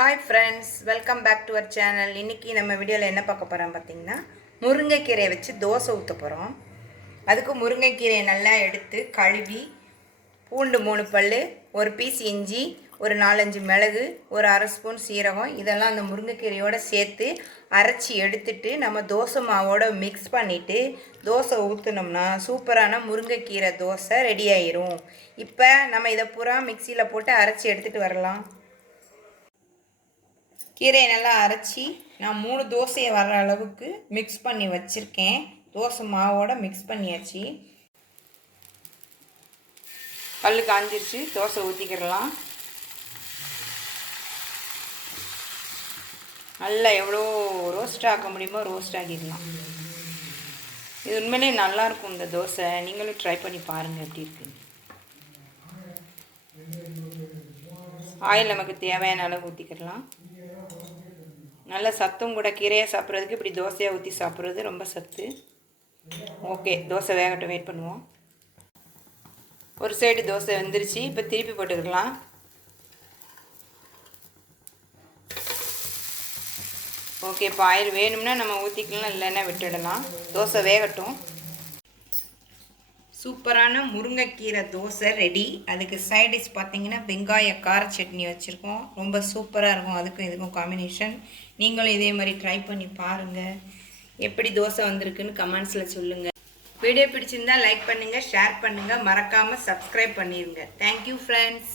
Hi friends, welcome back to our channel. இன்னைக்கு நம்ம வீடியோல என்ன பார்க்க போறோம் பாத்தீங்கன்னா முருங்கைக்கீரை வச்சு தோசை ஊத்த போறோம். அதுக்கு முருங்கைக்கீரையை நல்லா எடுத்து கழுவி பூண்டு 3 பல்லு, ஒரு பீஸ் இஞ்சி, ஒரு 4-5 மிளகு, ஒரு அரை ஸ்பூன் சீரகம் இதெல்லாம் அந்த முருங்கைக்கீரையோட சேர்த்து அரைச்சி எடுத்துட்டு நம்ம தோசை மாவோட mix பண்ணிட்டு தோசை ஊத்துனோம்னா சூப்பரான முருங்கைக்கீரை தோசை ரெடி ஆயிரும். இப்போ நம்ம இத பூரா மிக்ஸில போட்டு அரைச்சி எடுத்துட்டு வரலாம். கீரையை நல்லா அரைச்சி நான் 3 தோசையை வர்ற அளவுக்கு மிக்ஸ் பண்ணி வச்சுருக்கேன். தோசை மாவோட மிக்ஸ் பண்ணியாச்சு. கல் காஞ்சிருச்சு, தோசை ஊற்றிக்கிடலாம். நல்லா எவ்வளோ ரோஸ்ட் ஆக்க முடியுமோ ரோஸ்ட் ஆக்கிடலாம். இது உண்மையிலே நல்லாயிருக்கும் இந்த தோசை. நீங்களும் ட்ரை பண்ணி பாருங்கள் எப்படி இருக்குன்னு. ஆயில் நமக்கு தேவையான அளவு ஊற்றிக்கிடலாம். நல்ல சத்தும் கூட. கீரையை சாப்பிட்றதுக்கு இப்படி தோசையாக ஊற்றி சாப்பிட்றது ரொம்ப சத்து. ஓகே, தோசை வேகட்டும், வெயிட் பண்ணுவோம். ஒரு சைடு தோசை வெந்துருச்சு. இப்போ திருப்பி போட்டுக்கலாம். ஓகே, இப்போ ஆயில் வேணும்னா நம்ம ஊற்றிக்கலாம், இல்லைன்னா விட்டுடலாம். தோசை வேகட்டும். சூப்பரான முருங்கைக்கீரை தோசை ரெடி. அதுக்கு சைட் டிஷ் பார்த்தீங்கன்னா வெங்காய கார சட்னி வச்சுருக்கோம். ரொம்ப சூப்பராக இருக்கும். அதுக்கும் இதுக்கும் காம்பினேஷன். நீங்களும் இதே மாதிரி ட்ரை பண்ணி பாருங்கள். எப்படி தோசை வந்திருக்குன்னு கமெண்ட்ஸில் சொல்லுங்கள். வீடியோ பிடிச்சிருந்தா லைக் பண்ணுங்கள், ஷேர் பண்ணுங்கள், மறக்காமல் சப்ஸ்கிரைப் பண்ணிடுங்க. Thank you friends.